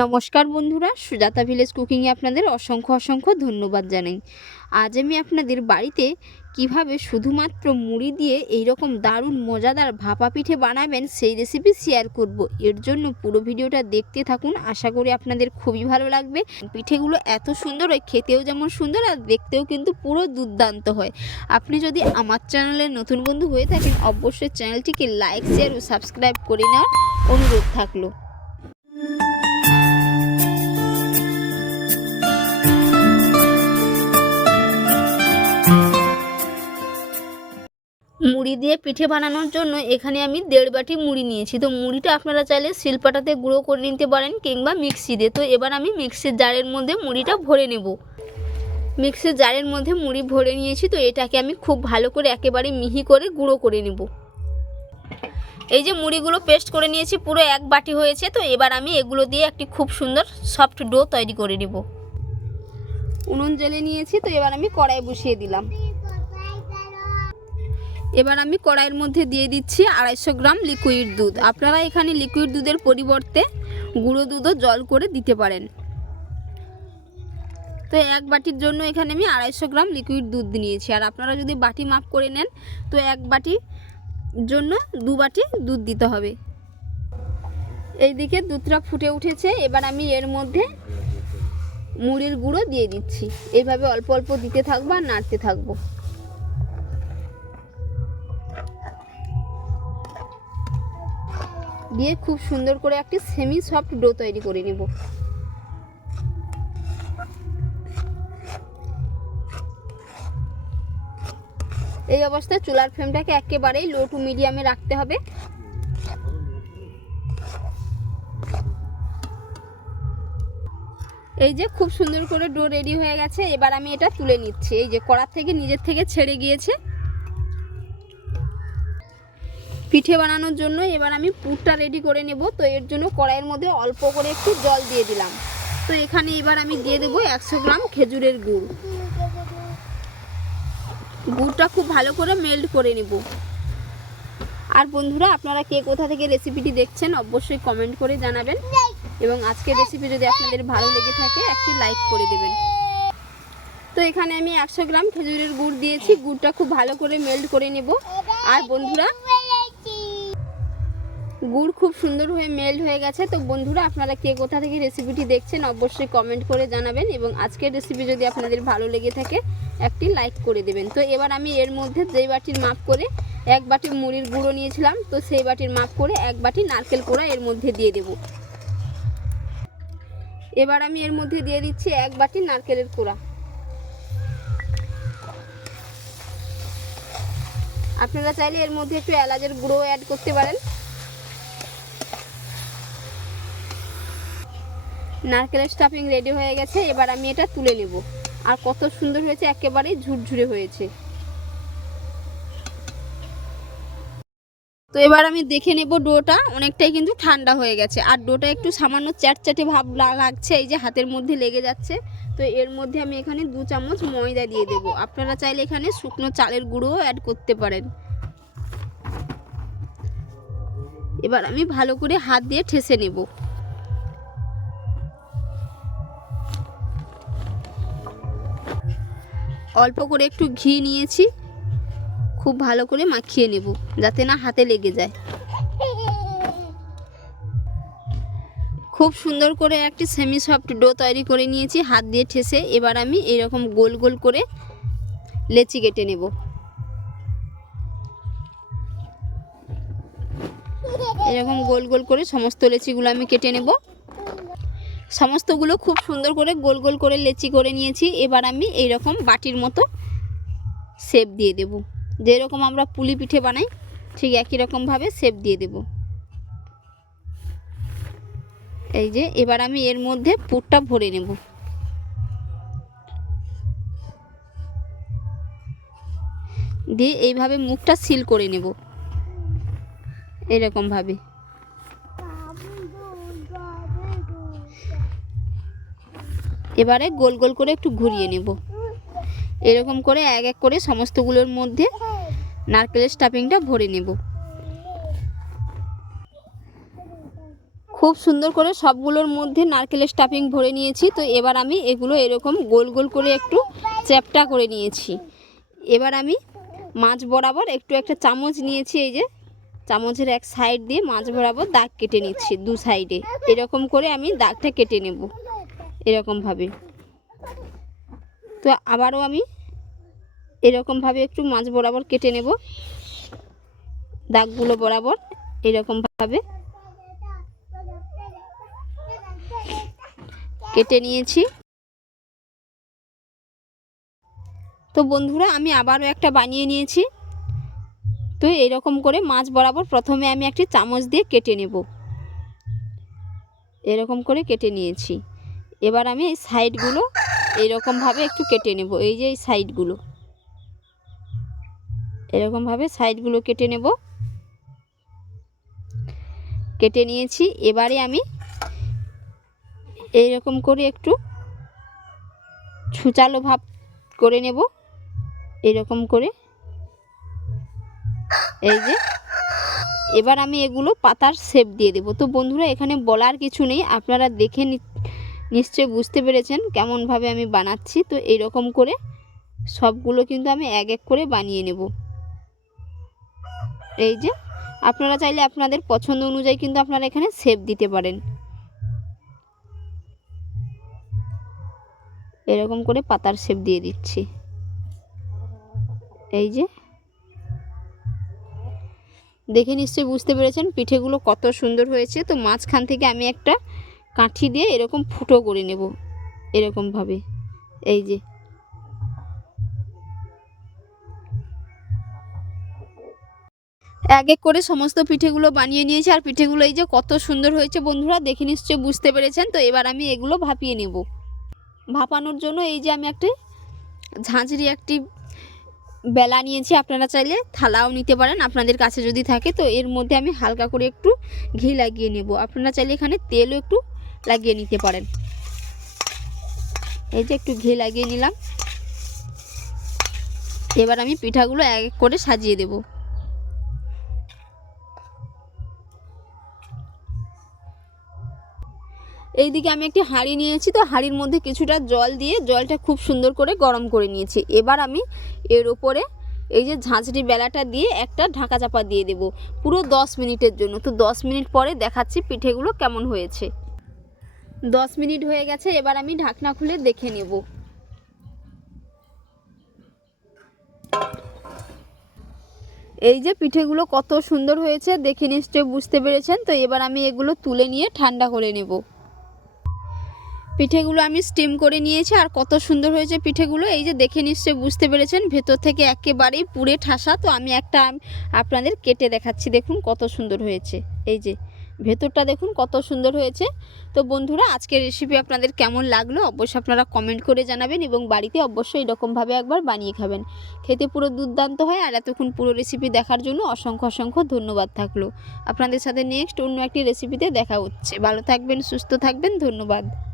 নমস্কার বন্ধুরা, সুজাতা ভিলেজ কুকিংয়ে আপনাদের অসংখ্য অসংখ্য ধন্যবাদ জানাই। আজ আমি আপনাদের বাড়িতে কীভাবে শুধুমাত্র মুড়ি দিয়ে এই রকম দারুণ মজাদার ভাপা পিঠে বানাবেন সেই রেসিপি শেয়ার করব। এর জন্য পুরো ভিডিওটা দেখতে থাকুন, আশা করি আপনাদের খুবই ভালো লাগবে। পিঠেগুলো এত সুন্দর হয়, খেতেও যেমন সুন্দর আর দেখতেও কিন্তু পুরো দুর্দান্ত হয়। আপনি যদি আমার চ্যানেলের নতুন বন্ধু হয়ে থাকেন, অবশ্যই চ্যানেলটিকে লাইক শেয়ার ও সাবস্ক্রাইব করে নেওয়ার অনুরোধ থাকল। দিয়ে পিঠে বানানোর জন্য এখানে আমি দেড় বাটি মুড়ি নিয়েছি। তো মুড়িটা আপনারা চাইলে শিলপাটাতে গুঁড়ো করে নিতে পারেন কিংবা মিক্সিতে তো এবার আমি মিক্সির জারের মধ্যে মুড়িটা ভরে নেব। মিক্সির জারের মধ্যে মুড়ি ভরে নিয়েছি। তো এটাকে আমি খুব ভালো করে একেবারে মিহি করে গুঁড়ো করে নেব। এই যে মুড়িগুলো পেস্ট করে নিয়েছি, পুরো এক বাটি হয়েছে। তো এবার আমি এগুলো দিয়ে একটি খুব সুন্দর সফট ডো তৈরি করে নেব। উনুন জ্বেলে নিয়েছি। তো এবার আমি কড়াই বসিয়ে দিলাম। এবার আমি কড়াইয়ের মধ্যে দিয়ে দিচ্ছি আড়াইশো গ্রাম লিকুইড দুধ। আপনারা এখানে লিকুইড দুধের পরিবর্তে গুঁড়ো দুধও জল করে দিতে পারেন। তো এক বাটির জন্য এখানে আমি আড়াইশো গ্রাম লিকুইড দুধ নিয়েছি। আর আপনারা যদি বাটি মাপ করে নেন, তো এক বাটি জন্য দু বাটি দুধ দিতে হবে। এইদিকে দুধটা ফুটে উঠেছে। এবার আমি এর মধ্যে মুড়ির গুঁড়ো দিয়ে দিচ্ছি। এইভাবে অল্প অল্প দিতে থাকব আর নাড়তে থাকব। দিয়ে খুব সুন্দর করে একটি সেমি সফট ডো তৈরি করে নেব। এই অবস্থায় চুলার ফ্লেমটাকে একেবারেই লো টু মিডিয়ামে রাখতে হবে। এই যে খুব সুন্দর করে ডো রেডি হয়ে গেছে, এবার আমি এটা তুলে নিচ্ছি। এই যে কড়ার থেকে নিজের থেকে ছেড়ে গিয়েছে। পিঠে বানানোর জন্য এবার আমি পুরটা রেডি করে নেব। তো এর জন্য কড়াইয়ের মধ্যে অল্প করে একটু জল দিয়ে দিলাম। তো এখানে এবার আমি দিয়ে দেবো একশো গ্রাম খেজুরের গুড়। গুড়টা খুব ভালো করে মেল্ট করে নেব। আর বন্ধুরা, আপনারা কে কোথা থেকে রেসিপিটি দেখছেন, অবশ্যই কমেন্ট করে জানাবেন। এবং আজকের রেসিপি যদি আপনাদের ভালো লেগে থাকে, একটি লাইক করে দেবেন। তো এখানে আমি একশো গ্রাম খেজুরের গুড় দিয়েছি। গুড়টা খুব ভালো করে মেল্ট করে নেব। আর বন্ধুরা গুড় খুব সুন্দর হয়ে মেল্ট হয়ে গেছে। তো বন্ধুরা, আপনারা কে কোথা থেকে রেসিপিটি দেখছেন অবশ্যই কমেন্ট করে জানাবেন এবং আজকের রেসিপি যদি আপনাদের ভালো লেগে থাকে, একটি লাইক করে দেবেন। তো এবার আমি এর মধ্যে যেই বাটির মাপ করে এক বাটি মুড়ির গুঁড়ো নিয়েছিলাম, তো সেই বাটির মাপ করে এক বাটি নারকেল কোড়া এর মধ্যে দিয়ে দেব। এবার আমি এর মধ্যে দিয়ে দিচ্ছি এক বাটি নারকেলের কোড়া আপনারা চাইলে এর মধ্যে একটু এলাচের গুঁড়ো অ্যাড করতে পারেন। নারকেলের স্টাফিং রেডি হয়ে গেছে, এবার আমি এটা তুলে নেব। আর কত সুন্দর হয়েছে একেবারেই ঝুরঝুরে হয়েছে। তো এবার আমি দেখে নেব ডোটা, অনেকটাই কিন্তু ঠান্ডা হয়ে গেছে। আর ডোটা একটু সামান্য চ্যাটচ্যাটে ভাব লাগছে, এই যে হাতের মধ্যে লেগে যাচ্ছে। তো এর মধ্যে আমি এখানে দু চামচ ময়দা দিয়ে দেব। আপনারা চাইলে এখানে শুকনো চালের গুঁড়োও অ্যাড করতে পারেন। এবার আমি ভালো করে হাত দিয়ে ঠেসে নেব। অল্প করে একটু ঘি নিয়েছি। খুব ভালো করে মাখিয়ে নেব, যাতে না হাতে লেগে যায়। খুব সুন্দর করে একটি সেমি সফট ডো তৈরি করে নিয়েছি, হাত দিয়ে ঠেসে। এবার আমি এরকম গোল গোল করে লেচি কেটে নেব। এরকম গোল গোল করে সমস্ত লেচিগুলো আমি কেটে নেব। সমস্তগুলো খুব সুন্দর করে গোল গোল করে লেচি করে নিয়েছি। এবার আমি এই রকম বাটির মতো শেপ দিয়ে দেব। যেরকম আমরা পুলি পিঠে বানাই, ঠিক একই রকমভাবে শেপ দিয়ে দেব। এই যে, এবার আমি এর মধ্যে পুরটা ভরে নেব। দিয়ে এইভাবে মুখটা সিল করে নেব। এরকমভাবে। এবারে গোল গোল করে একটু ঘুরিয়ে নেব। এরকম করে এক এক করে সমস্তগুলোর মধ্যে নারকেলের স্টাফিংটা ভরে নেব। খুব সুন্দর করে সবগুলোর মধ্যে নারকেলের স্টাফিং ভরে নিয়েছি। তো এবার আমি এগুলো এরকম গোল গোল করে একটু চ্যাপটা করে নিয়েছি। এবার আমি মাছ বরাবর একটু একটা চামচ নিয়েছি, এই যে চামচের এক সাইড দিয়ে মাছ বরাবর দাগ কেটে নিচ্ছি দু সাইডে এরকম করে আমি দাগটা কেটে নেব। এরকমভাবে। তো আবারও আমি এরকমভাবে একটু মাছ বরাবর কেটে নেব। দাগগুলো বরাবর এরকমভাবে কেটে নিয়েছি। তো বন্ধুরা, আমি আবারও একটা বানিয়ে নিয়েছি। তো এরকম করে মাছ বরাবর প্রথমে আমি একটি চামচ দিয়ে কেটে নেব। এরকম করে কেটে নিয়েছি। এবার আমি এই সাইডগুলো এরকমভাবে একটু কেটে নেব, এই যে এই সাইডগুলো। এরকমভাবে সাইডগুলো কেটে নেব। কেটে নিয়েছি, এবারে আমি এইরকম করে একটু ছুচালো ভাব করে নেব, এরকম করে। এই যে, এবার আমি এগুলো পাতার শেপ দিয়ে দেবো। তো বন্ধুরা, এখানে বলার কিছু নেই, আপনারা দেখে নি- নিশ্চয়ই বুঝতে পেরেছেন কেমনভাবে আমি বানাচ্ছি। তো এইরকম করে সবগুলো কিন্তু আমি এক এক করে বানিয়ে নেব। এই যে, আপনারা চাইলে আপনাদের পছন্দ অনুযায়ী কিন্তু আপনারা এখানে শেপ দিতে পারেন। এরকম করে পাতার শেপ দিয়ে দিচ্ছি। এই যে, দেখে নিশ্চয়ই বুঝতে পেরেছেন পিঠেগুলো কত সুন্দর হয়েছে। তো মাঝখান থেকে আমি একটা কাঠি দিয়ে এরকম ফুটো করে নেব এরকমভাবে এই যে। এক এক করে সমস্ত পিঠেগুলো বানিয়ে নিয়েছি, আর পিঠেগুলো এই যে কত সুন্দর হয়েছে বন্ধুরা, দেখে নিশ্চয়ই বুঝতে পেরেছেন। তো এবার আমি এগুলো ভাপিয়ে নেব। ভাপানোর জন্য এই যে আমি একটি ঝাঁঝরি একটি বেলা নিয়েছি, আপনারা চাইলে থালাও নিতে পারেন, আপনাদের কাছে যদি থাকে। তো এর মধ্যে আমি হালকা করে একটু ঘি লাগিয়ে নেব। আপনারা চাইলে এখানে তেলও একটু লাগিয়ে নিতে পারেন। এই যে একটু ঘি লাগিয়ে নিলাম। এবার আমি পিঠাগুলো এক এক করে সাজিয়ে দেব। এইদিকে আমি একটি হাঁড়ি নিয়েছি, তো হাঁড়ির মধ্যে কিছুটা জল দিয়ে জলটা খুব সুন্দর করে গরম করে নিয়েছি। এবার আমি এর ওপরে এই যে ঝাঁঝরি বেলাটা দিয়ে একটা ঢাকা চাপা দিয়ে দেব। পুরো দশ মিনিটের জন্য। তো দশ মিনিট পরে দেখাচ্ছি পিঠেগুলো কেমন হয়েছে। দশ মিনিট হয়ে গেছে, এবার আমি ঢাকনা খুলে দেখে নেব। এই যে পিঠেগুলো কত সুন্দর হয়েছে, দেখে নিশ্চয়ই বুঝতে পেরেছেন, তো এবার আমি এগুলো তুলে নিয়ে ঠান্ডা করে নেব। পিঠেগুলো আমি স্টিম করে নিয়েছি, আর কত সুন্দর হয়েছে পিঠেগুলো, এই যে দেখে নিশ্চয়ই বুঝতে পেরেছেন, ভেতর থেকে একেবারেই পুড়ে ঠাসা, তো আমি একটা আপনাদের কেটে দেখাচ্ছি, দেখুন কত সুন্দর হয়েছে, এই যে। ভেতরটা দেখুন কত সুন্দর হয়েছে। তো বন্ধুরা, আজকের রেসিপি আপনাদের কেমন লাগল অবশ্যই আপনারা কমেন্ট করে জানাবেন এবং বাড়িতে অবশ্যই এরকমভাবে একবার বানিয়ে খাবেন। খেতে পুরো দুর্দান্ত হয় আর এতক্ষণ পুরো রেসিপি দেখার জন্য অসংখ্য অসংখ্য ধন্যবাদ থাকল। আপনাদের সাথে নেক্সট অন্য একটি রেসিপিতে দেখা হচ্ছে। ভালো থাকবেন, সুস্থ থাকবেন, ধন্যবাদ।